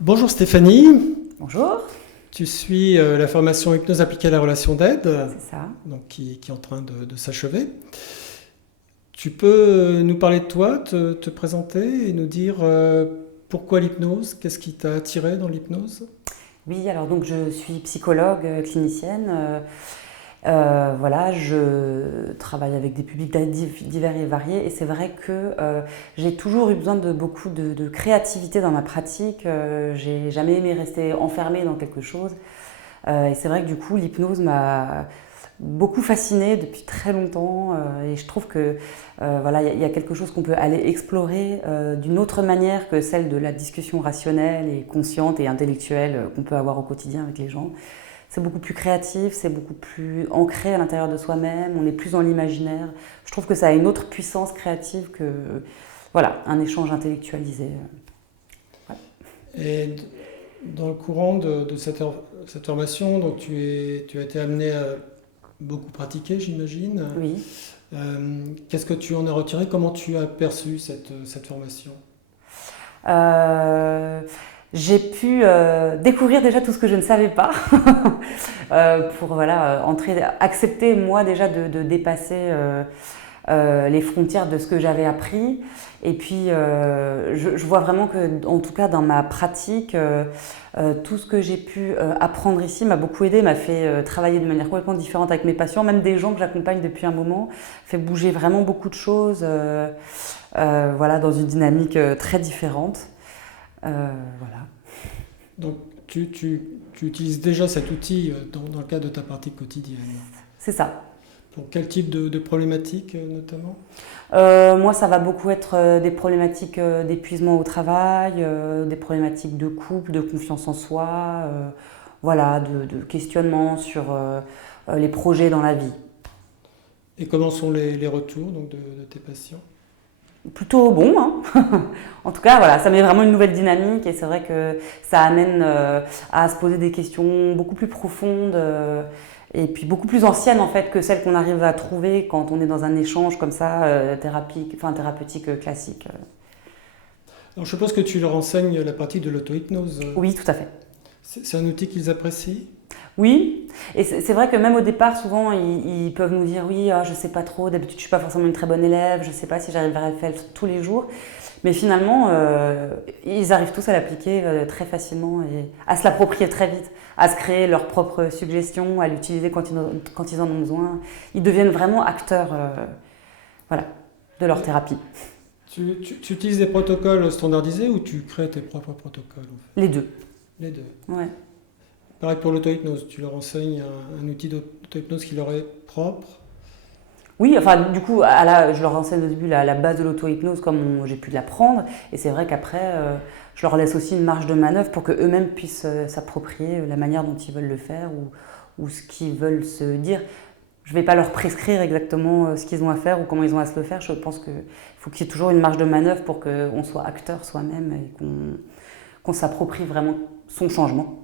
Bonjour Stéphanie, Bonjour, tu suis la formation hypnose appliquée à la relation d'aide, c'est ça. donc qui est en train de s'achever. Tu peux nous parler de toi, te présenter et nous dire pourquoi l'hypnose, qu'est-ce qui t'a attiré dans l'hypnose? Oui, alors donc je suis psychologue clinicienne. Voilà, je travaille avec des publics divers et variés et c'est vrai que j'ai toujours eu besoin de beaucoup de créativité dans ma pratique. J'ai jamais aimé rester enfermée dans quelque chose. Et c'est vrai que du coup, l'hypnose m'a beaucoup fascinée depuis très longtemps et je trouve que voilà, il y a quelque chose qu'on peut aller explorer d'une autre manière que celle de la discussion rationnelle et consciente et intellectuelle qu'on peut avoir au quotidien avec les gens. C'est beaucoup plus créatif, c'est beaucoup plus ancré à l'intérieur de soi-même, on est plus dans l'imaginaire. Je trouve que ça a une autre puissance créative que voilà, un échange intellectualisé. Voilà. Et dans le courant de cette formation, donc tu as été amené à beaucoup pratiquer, j'imagine. Oui. Qu'est-ce que tu en as retiré? Comment tu as perçu cette formation? Euh, j'ai pu découvrir déjà tout ce que je ne savais pas pour voilà, entrer, accepter moi déjà de dépasser les frontières de ce que j'avais appris. Et puis, je vois vraiment que, en tout cas, dans ma pratique, tout ce que j'ai pu apprendre ici m'a beaucoup aidé, m'a fait travailler de manière complètement différente avec mes patients, même des gens que j'accompagne depuis un moment, fait bouger vraiment beaucoup de choses, voilà, dans une dynamique très différente. Voilà. Donc tu utilises déjà cet outil dans le cadre de ta pratique quotidienne. C'est ça. Pour quel type de problématiques notamment? Moi, ça va beaucoup être des problématiques d'épuisement au travail, des problématiques de couple, de confiance en soi, voilà, de questionnement sur les projets dans la vie. Et comment sont les retours donc, de tes patients? Plutôt bon, hein. En tout cas, voilà, ça met vraiment une nouvelle dynamique et c'est vrai que ça amène à se poser des questions beaucoup plus profondes et puis beaucoup plus anciennes en fait que celles qu'on arrive à trouver quand on est dans un échange comme ça, thérapeutique classique. Alors je suppose que tu leur enseignes la pratique de l'auto-hypnose. Oui, tout à fait. C'est un outil qu'ils apprécient? Oui, et c'est vrai que même au départ, souvent, ils peuvent nous dire oui, ah, je sais pas trop, d'habitude je suis pas forcément une très bonne élève, je sais pas si j'arriverai à le faire tous les jours. Mais finalement, ils arrivent tous à l'appliquer très facilement et à se l'approprier très vite, à se créer leurs propres suggestions, à l'utiliser quand ils en ont besoin. Ils deviennent vraiment acteurs voilà, de leur thérapie. Tu utilises des protocoles standardisés ou tu crées tes propres protocoles en fait? Les deux. Les deux. Ouais. Pareil pour l'auto-hypnose, tu leur enseignes un outil d'auto-hypnose qui leur est propre. Oui, enfin, du coup, je leur enseigne au début la base de l'auto-hypnose comme j'ai pu l'apprendre. Et c'est vrai qu'après, je leur laisse aussi une marge de manœuvre pour qu'eux-mêmes puissent s'approprier la manière dont ils veulent le faire ou ce qu'ils veulent se dire. Je ne vais pas leur prescrire exactement ce qu'ils ont à faire ou comment ils ont à se le faire. Je pense qu'il faut qu'il y ait toujours une marge de manœuvre pour qu'on soit acteur soi-même et qu'on s'approprie vraiment son changement.